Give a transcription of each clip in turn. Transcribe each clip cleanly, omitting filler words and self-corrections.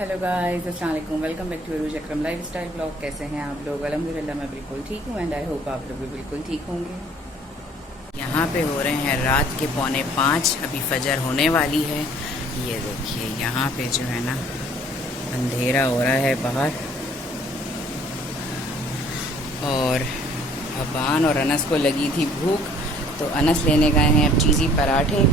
Hello guys, अस्सलाम वालेकुम। Welcome back to Arooj Akram lifestyle blog. कैसे हैं आप लोग? अल्हम्दुलिल्लाह मैं बिल्कुल ठीक हूँ एंड आई होप आप लोग भी बिल्कुल ठीक होंगे। यहाँ पे हो रहे हैं रात के 4:45, अभी फजर होने वाली है। ये देखिए यहाँ पे जो है ना अंधेरा हो रहा है बाहर, और अबान और अनस को लगी थी भूख तो अनस लेने गए हैं अब चीज़ी पराठे।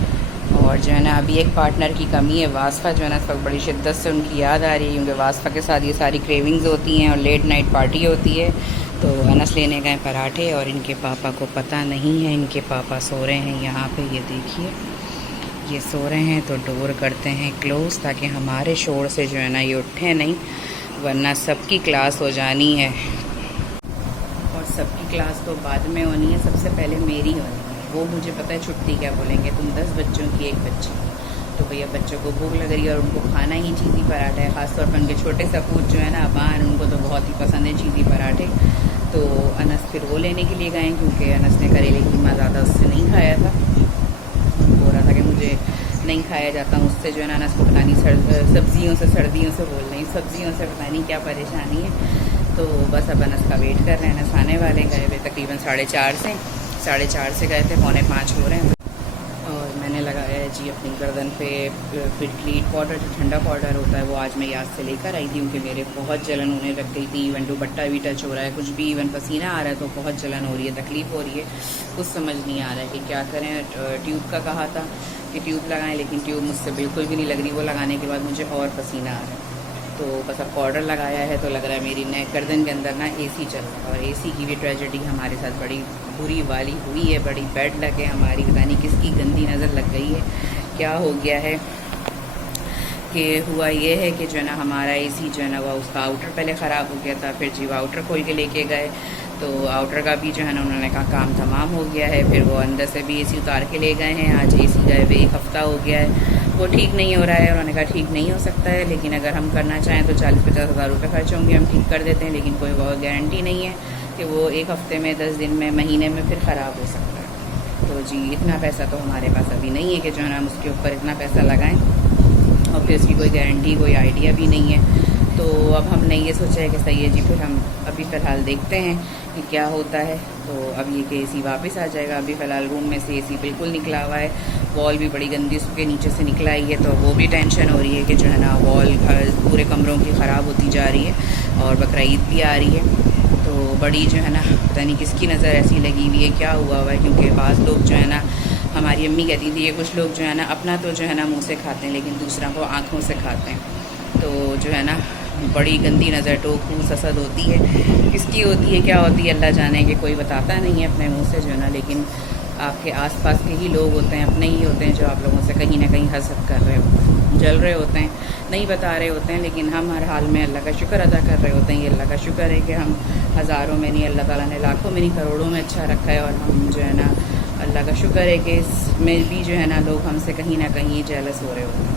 और जो है ना अभी एक पार्टनर की कमी है, वासफ़ा जो है ना इस वक्त बड़ी शिद्दत से उनकी याद आ रही है, क्योंकि वासफ़ा के साथ ये सारी क्रेविंग्स होती हैं और लेट नाइट पार्टी होती है। तो अनस लेने गए पराठे और इनके पापा को पता नहीं है, इनके पापा सो रहे हैं यहाँ पे। ये देखिए ये सो रहे हैं, तो डोर करते हैं क्लोज़ ताकि हमारे शोर से जो है ना ये उठे नहीं, वरना सबकी क्लास हो जानी है। और सबकी क्लास तो बाद में होनी है, सबसे पहले मेरी होनी है। वो मुझे पता है छुट्टी क्या बोलेंगे, तुम 10 बच्चों की एक बच्ची। तो भैया बच्चों को भूख लग रही है और उनको खाना ही चीज़ी पराठा है। ख़ासतौर पर उनके छोटे सपूत जो है ना अबान, उनको तो बहुत ही पसंद है चीज़ी पराठे। तो अनस फिर वो लेने के लिए गए, क्योंकि अनस ने करेले कीमा ज़्यादा उससे नहीं खाया था। बोल रहा था कि मुझे नहीं खाया जाता मुझसे, जो है ना अनस को पता नहीं सब्जियों से सर्दियों से बोल रही, सब्जियों से पता नहीं क्या परेशानी है। तो बस अब अनस का वेट कर रहे हैं। अनस आने वाले, गए हुए तकरीबन 4:30 से गए थे, 4:45 हो रहे हैं। और मैंने लगाया है जी अपनी गर्दन पे फिटलीट पाउडर, जो ठंडा पाउडर होता है वो आज मैं याद से लेकर आई थी, क्योंकि मेरे बहुत जलन होने लग गई थी। इवन दुपट्टा भी टच हो रहा है, कुछ भी, इवन पसीना आ रहा है तो बहुत जलन हो रही है, तकलीफ़ हो रही है। कुछ समझ नहीं आ रहा है कि क्या करें। ट्यूब का कहा था कि ट्यूब लगाएं, लेकिन ट्यूब मुझसे बिल्कुल भी नहीं लग रही। वो लगाने के बाद मुझे और पसीना आ रहा है। तो बस अब पाउडर लगाया है तो लग रहा है मेरी नेक गर्दन के अंदर ना एसी चल रहा है। और एसी की भी ट्रेजेडी हमारे साथ बड़ी बुरी वाली हुई है, बड़ी बैड लग है हमारी, पता नहीं किसकी गंदी नज़र लग गई है, क्या हो गया है। कि हुआ ये है कि जो है ना हमारा एसी जो है ना वो उसका आउटर पहले ख़राब हो गया था, फिर जी आउटर खोल के लेके गए तो आउटर का भी जो है ना उन्होंने कहा काम तमाम हो गया है। फिर वो अंदर से भी एसी उतार के ले गए हैं। आज एसी गए हुए 1 हफ़्ता हो गया है, वो ठीक नहीं हो रहा है। उन्होंने कहा ठीक नहीं हो सकता है, लेकिन अगर हम करना चाहें तो 40-50 हज़ार रुपये खर्च होंगे, हम ठीक कर देते हैं, लेकिन कोई वो गारंटी नहीं है कि वो 1 हफ़्ते में, 10 दिन में, महीने में फिर ख़राब हो सकता है। तो जी इतना पैसा तो हमारे पास अभी नहीं है कि जो है ना हम उसके ऊपर इतना पैसा लगाएँ, और फिर उसकी कोई गारंटी, कोई आइडिया भी नहीं है। तो अब हमने ये सोचा है कि सही है जी, फिर हम अभी फ़िलहाल देखते हैं कि क्या होता है। तो अब ये कि एसी वापस आ जाएगा। अभी फ़िलहाल रूम में से एसी बिल्कुल निकला हुआ है, वॉल भी बड़ी गंदी उसके नीचे से निकला आई है, तो वो भी टेंशन हो रही है कि जो है ना वॉल पूरे कमरों की ख़राब होती जा रही है, और बकरा ईद भी आ रही है। तो बड़ी जो है ना पता नहीं किसकी नज़र ऐसी लगी हुई है, क्या हुआ हुआ है। क्योंकि बाज़ लोग जो है ना, हमारी अम्मी कहती थी कि कुछ लोग जो है ना अपना तो जो है ना मुँह से खाते हैं, लेकिन दूसरा को आँखों से खाते हैं। तो जो है ना बड़ी गंदी नज़र, टोकू ससद होती है, किसकी होती है, क्या होती है, अल्लाह जाने, कि कोई बताता नहीं है अपने मुंह से जो है ना। लेकिन आपके आसपास के ही लोग होते हैं, अपने ही होते हैं, जो आप लोगों से कहीं ना कहीं हसद कर रहे होते हैं, जल रहे होते हैं, नहीं बता रहे होते हैं। लेकिन हम हर हाल में अल्लाह का शुक्र अदा कर रहे होते हैं। ये अल्लाह का शुक्र है कि हम हज़ारों में नहीं, अल्लाह ताला ने लाखों में नहीं, करोड़ों में अच्छा रखा है। और हम जो है ना अल्लाह का शुक्र है कि इसमें भी जो है ना लोग हमसे कहीं ना कहीं जेलस हो रहे होते हैं।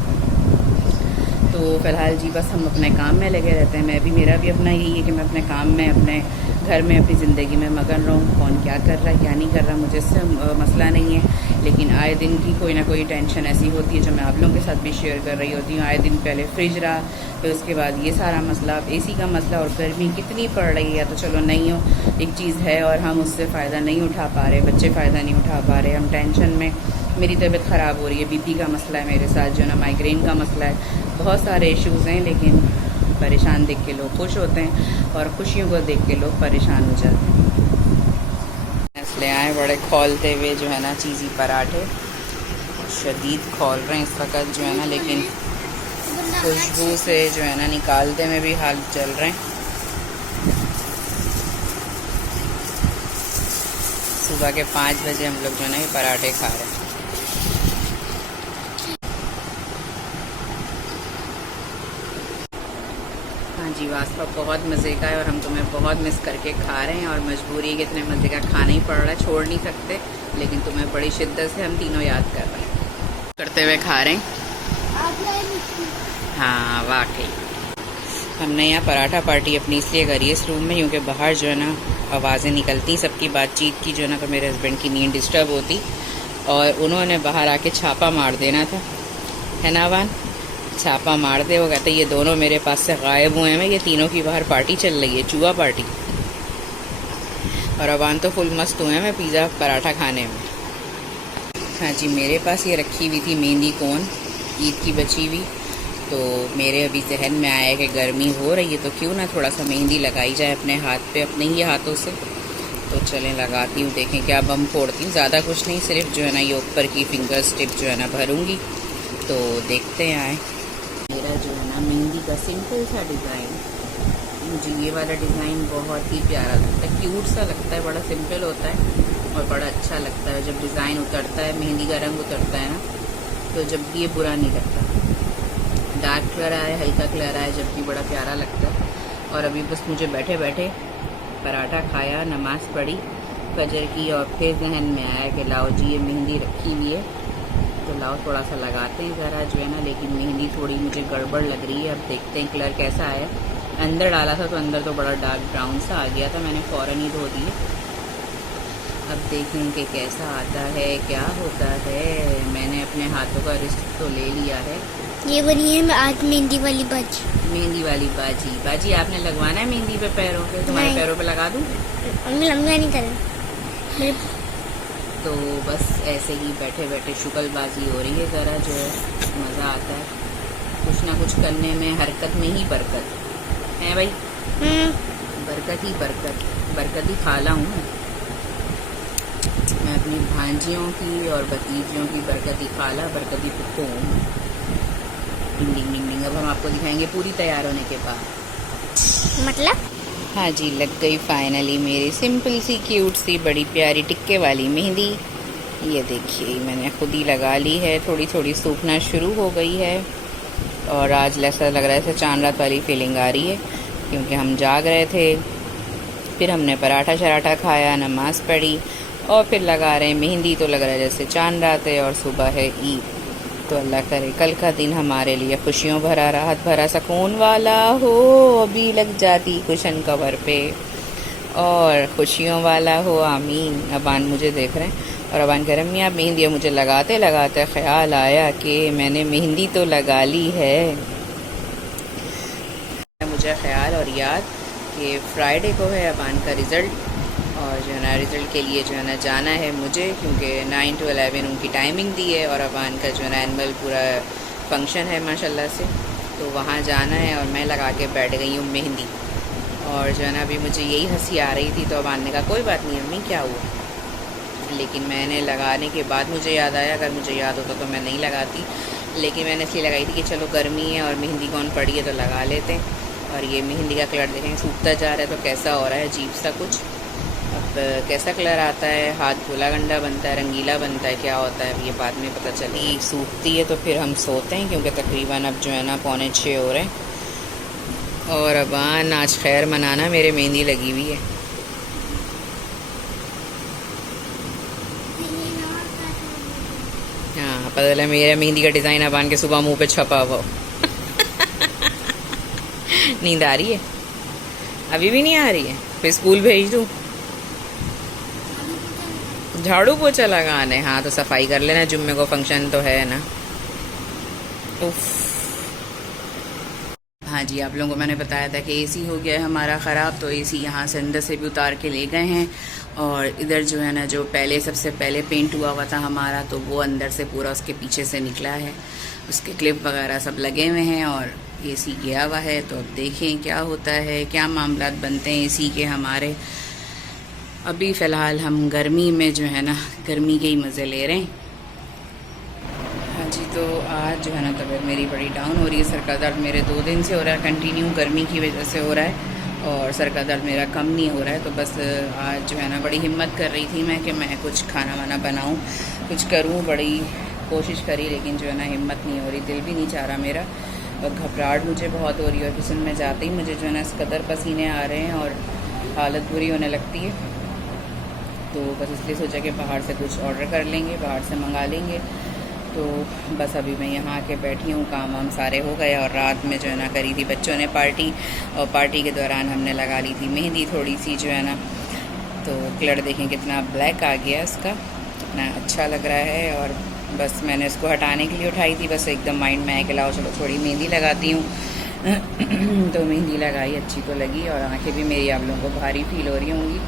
तो फ़िलहाल जी बस हम अपने काम में लगे रहते हैं। मैं भी, मेरा भी अपना यही है कि मैं अपने काम में, अपने घर में, अपनी ज़िंदगी में मगन रहूँ। कौन क्या कर रहा है क्या नहीं कर रहा मुझे इससे मसला नहीं है, लेकिन आए दिन की कोई ना कोई टेंशन ऐसी होती है जो मैं आप लोगों के साथ भी शेयर कर रही होती हूँ। आए दिन पहले फ्रिज रहा, फिर उसके बाद ये सारा मसला, अब एसी का मसला, और गर्मी कितनी पड़ रही है। तो चलो नहीं हो, एक चीज़ है और हम उससे फ़ायदा नहीं उठा पा रहे, बच्चे फ़ायदा नहीं उठा पा रहे, हम टेंशन में, मेरी तबीयत ख़राब हो रही है, बीपी का मसला है मेरे साथ, जो है ना माइग्रेन का मसला है, बहुत सारे इश्यूज़ हैं। लेकिन परेशान देख के लोग खुश होते हैं, और खुशियों को देख के लोग परेशान हो जाते हैं। इसलिए आए बड़े खौलते हुए जो है ना चीज़ी पराठे, शदीद खौल रहे हैं इस वक्त जो है ना, लेकिन खुशबू से जो है ना निकालते में भी हाल चल रहे हैं। सुबह के 5 बजे हम लोग जो है ना ये पराठे खा रहे हैं। हाँ जी, वास्ता बहुत मज़े का है, और हम तुम्हें बहुत मिस करके खा रहे हैं, और मजबूरी कि इतने मज़े का खाना ही पड़ रहा है, छोड़ नहीं सकते, लेकिन तुम्हें बड़ी शिद्दत से हम तीनों याद कर रहे हैं, करते हुए खा रहे हैं। हाँ वाकई, हमने यहाँ पराठा पार्टी अपनी इसलिए करी है इस रूम में, क्योंकि बाहर जो है ना आवाज़ें निकलती सबकी बातचीत की, जो है ना, मेरे हस्बैंड की नींद डिस्टर्ब होती, और उन्होंने बाहर आके छापा मार देना था, है ना वान, छापा मारते हो, कहते ये दोनों मेरे पास से गायब हुए हैं, ये तीनों की बाहर पार्टी चल रही है, चूहा पार्टी। और अबान तो फुल मस्त हुए हैं मैं पिज़्ज़ा पराठा खाने में। हाँ जी, मेरे पास ये रखी हुई थी मेहंदी कोन, ईद की बची हुई। तो मेरे अभी जहन में आया कि गर्मी हो रही है तो क्यों ना थोड़ा सा मेहंदी लगाई जाए अपने हाथ पे, अपने ही हाथों से। तो चलें लगाती हूँ, देखें क्या बम फोड़ती हूँ। ज़्यादा कुछ नहीं, सिर्फ जो है ना ये ऊपर की फिंगर्स टिप जो है ना भरूँगी। तो देखते हैं आए। मेरा जो है ना मेहंदी का सिंपल सा डिज़ाइन, मुझे ये वाला डिज़ाइन बहुत ही प्यारा लगता है, क्यूट सा लगता है, बड़ा सिंपल होता है और बड़ा अच्छा लगता है। जब डिज़ाइन उतरता है, मेहंदी का रंग उतरता है ना, तो जब भी ये बुरा नहीं लगता। डार्क कलर आया, हल्का कलर आया, जब भी बड़ा प्यारा लगता है। और अभी बस मुझे बैठे बैठे पराठा खाया, नमाज़ पढ़ी फजर की, और फिर जहन में आया कि लाओ जी ये मेहंदी रखी हुई है तो लाओ थोड़ा सा लगाते हैं ज़रा जो है ना। लेकिन मेहंदी थोड़ी मुझे गड़बड़ लग रही है, अब देखते हैं कलर कैसा आया। अंदर डाला था तो अंदर तो बड़ा डार्क ब्राउन सा आ गया था, मैंने फ़ौरन ही धो दिए। अब देखें कि कैसा आता है, क्या होता है। मैंने अपने हाथों का रिस्क तो ले लिया है। ये बनी है आज मेहंदी वाली बाजी। मेहंदी वाली बाजी, बाजी आपने लगवाना है मेहंदी पे पैरों पे? तुम्हारे पैरों पे लगा दूँ? लंबा नहीं करें। तो बस ऐसे ही बैठे बैठे शुगलबाजी हो रही है, ज़रा जो है मज़ा आता है। कुछ ना कुछ करने में, हरकत में ही बरकत है भाई। बरकत ही बरकत, बरकत ही खाला हूँ मैं। अपनी भांजियों की और भतीजियों की बरकत ही खाला, बरकत ही पुप्पो हूँ। डिंग डिंग डिंग डिंग। अब हम आपको दिखाएंगे पूरी तैयार होने के बाद। मतलब हाँ जी, लग गई फाइनली मेरी सिंपल सी क्यूट सी बड़ी प्यारी टिक्के वाली मेहंदी। ये देखिए मैंने खुद ही लगा ली है, थोड़ी थोड़ी सूखना शुरू हो गई है। और आज ऐसा लग रहा है जैसे चांद रात वाली फीलिंग आ रही है, क्योंकि हम जाग रहे थे, फिर हमने पराठा शराठा खाया, नमाज़ पढ़ी, और फिर लगा रहे हैं मेहंदी। तो लग रहा है जैसे चांद रात है और सुबह है ईद। तो अल्लाह करे कल का दिन हमारे लिए खुशियों भरा, राहत भरा, सुकून वाला हो। अभी लग जाती कुशन कवर पे और खुशियों वाला हो, आमीन। अबान मुझे देख रहे हैं और अबान कह रहे हैं मियाँ मेहंदी। मुझे लगाते लगाते ख्याल आया कि मैंने मेहंदी तो लगा ली है। मुझे ख्याल और याद कि फ्राइडे को है अबान का रिज़ल्ट, और जो है ना रिज़ल्ट के लिए जो है ना जाना है मुझे, क्योंकि 9 to 11 उनकी टाइमिंग दी है। और अबान का जो है ना एनुअल पूरा फंक्शन है माशाल्लाह से, तो वहाँ जाना है। और मैं लगा के बैठ गई हूँ मेहंदी, और जो है ना अभी मुझे यही हंसी आ रही थी। तो अबान ने कहा कोई बात नहीं अम्मी, क्या हुआ। लेकिन मैंने लगाने के बाद मुझे याद आया, अगर मुझे याद होता तो मैं नहीं लगाती, लेकिन मैंने इसलिए लगाई थी कि चलो गर्मी है और मेहंदी कौन पड़ी है तो लगा लेते हैं। और ये मेहंदी का कलर देखें सूखता जा रहा है, तो कैसा हो रहा है अजीब सा कुछ। अब कैसा कलर आता है, हाथ गोला गंडा बनता है, रंगीला बनता है, क्या होता है ये बाद में पता चली। सूखती है तो फिर हम सोते हैं, क्योंकि तकरीबन अब जो है ना 5:45 हो रहे हैं। और अबान आज खैर मनाना, मेरे मेहंदी लगी हुई है। हाँ पता चला मेरा मेहंदी का डिज़ाइन अबान के सुबह मुंह पे छपा हुआ। नींद आ रही है? अभी भी नहीं आ रही है? फिर स्कूल भेज दूँ? झाड़ू पोछा लगाने? हाँ तो सफाई कर लेना, जुम्मे को फंक्शन तो है ना। उफ। हाँ जी, आप लोगों को मैंने बताया था कि एसी हो गया है हमारा ख़राब, तो एसी यहाँ से अंदर से भी उतार के ले गए हैं। और इधर जो है ना जो पहले सबसे पहले पेंट हुआ था हमारा, तो वो अंदर से पूरा उसके पीछे से निकला है, उसके क्लिप वगैरह सब लगे हुए हैं और एसी गया हुआ है। तो अब देखें क्या होता है, क्या मामलात बनते हैं एसी के हमारे। अभी फ़िलहाल हम गर्मी में जो है ना गर्मी के ही मज़े ले रहे हैं। हाँ जी, तो आज जो है ना तबीयत मेरी बड़ी डाउन हो रही है। सर का दर्द मेरे 2 दिन से हो रहा है, कंटिन्यू गर्मी की वजह से हो रहा है, और सर का दर्द मेरा कम नहीं हो रहा है। तो बस आज जो है ना बड़ी हिम्मत कर रही थी मैं कि मैं कुछ खाना वाना बनाऊँ, कुछ करूँ, बड़ी कोशिश करी, लेकिन जो है ना हिम्मत नहीं हो रही, दिल भी नहीं चाह रहा मेरा। और घबराहट मुझे बहुत हो रही है, और किचन में जाते ही मुझे जो है ना इस कदर पसीने आ रहे हैं और हालत बुरी होने लगती है। तो बस इसलिए सोचा कि बाहर से कुछ ऑर्डर कर लेंगे, बाहर से मंगा लेंगे। तो बस अभी मैं यहाँ आके बैठी हूँ, काम वाम सारे हो गए। और रात में जो है ना करी थी बच्चों ने पार्टी, और पार्टी के दौरान हमने लगा ली थी मेहंदी थोड़ी सी जो है ना। तो कलर देखें कितना ब्लैक आ गया इसका, कितना अच्छा लग रहा है। और बस मैंने इसको हटाने के लिए उठाई थी, बस एकदम माइंड में आया कि लाओ चलो थोड़ी मेहंदी लगाती हूँ। तो मेहंदी लगाई, अच्छी तो लगी, और आंखें भी मेरी आप लोगों को भारी फील हो रही होंगी।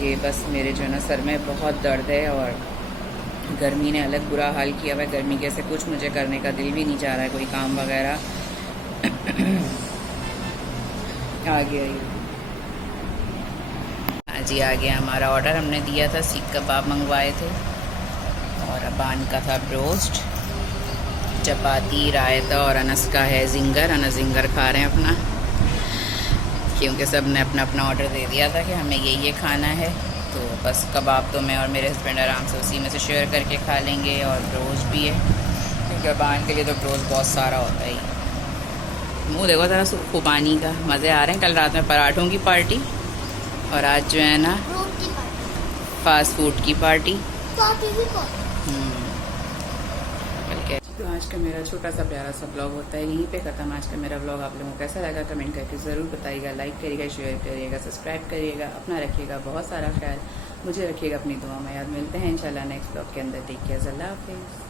ये बस मेरे जो है ना सर में बहुत दर्द है, और गर्मी ने अलग बुरा हाल किया हुआ है। गर्मी के से कुछ मुझे करने का दिल भी नहीं चाह रहा है, कोई काम वगैरह। आ गया ये जी, आ गया हमारा ऑर्डर। हमने दिया था सीख कबाब मंगवाए थे, और अबान का था ब्रोस्ट, चपाती, रायता, और अनस का है जिंगर। अनस जिंगर खा रहे हैं अपना, क्योंकि सब ने अपना अपना ऑर्डर दे दिया था कि हमें ये खाना है। तो बस कबाब तो मैं और मेरे हस्बैंड आराम से उसी में से शेयर करके खा लेंगे, और ब्रोस्ट भी है, क्योंकि अबान के लिए तो ब्रोस्ट बहुत सारा होता है। मुँह देखो ज़रा खुबानी का, मज़े आ रहे हैं। कल रात में पराठों की पार्टी, और आज जो है ना फास्ट फूड की पार्टी। तो आज का मेरा छोटा सा प्यारा सा ब्लॉग होता है यहीं पे ख़त्म। आज का मेरा ब्लॉग आप लोगों को कैसा लगा कमेंट करके ज़रूर बताइएगा। लाइक करिएगा, शेयर करिएगा, सब्सक्राइब करिएगा। अपना रखिएगा बहुत सारा ख्याल, मुझे रखिएगा अपनी दुआ में याद। मिलते हैं इंशाल्लाह नेक्स्ट ब्लॉग के अंदर। टेक केयर, अल्लाह हाफिज़।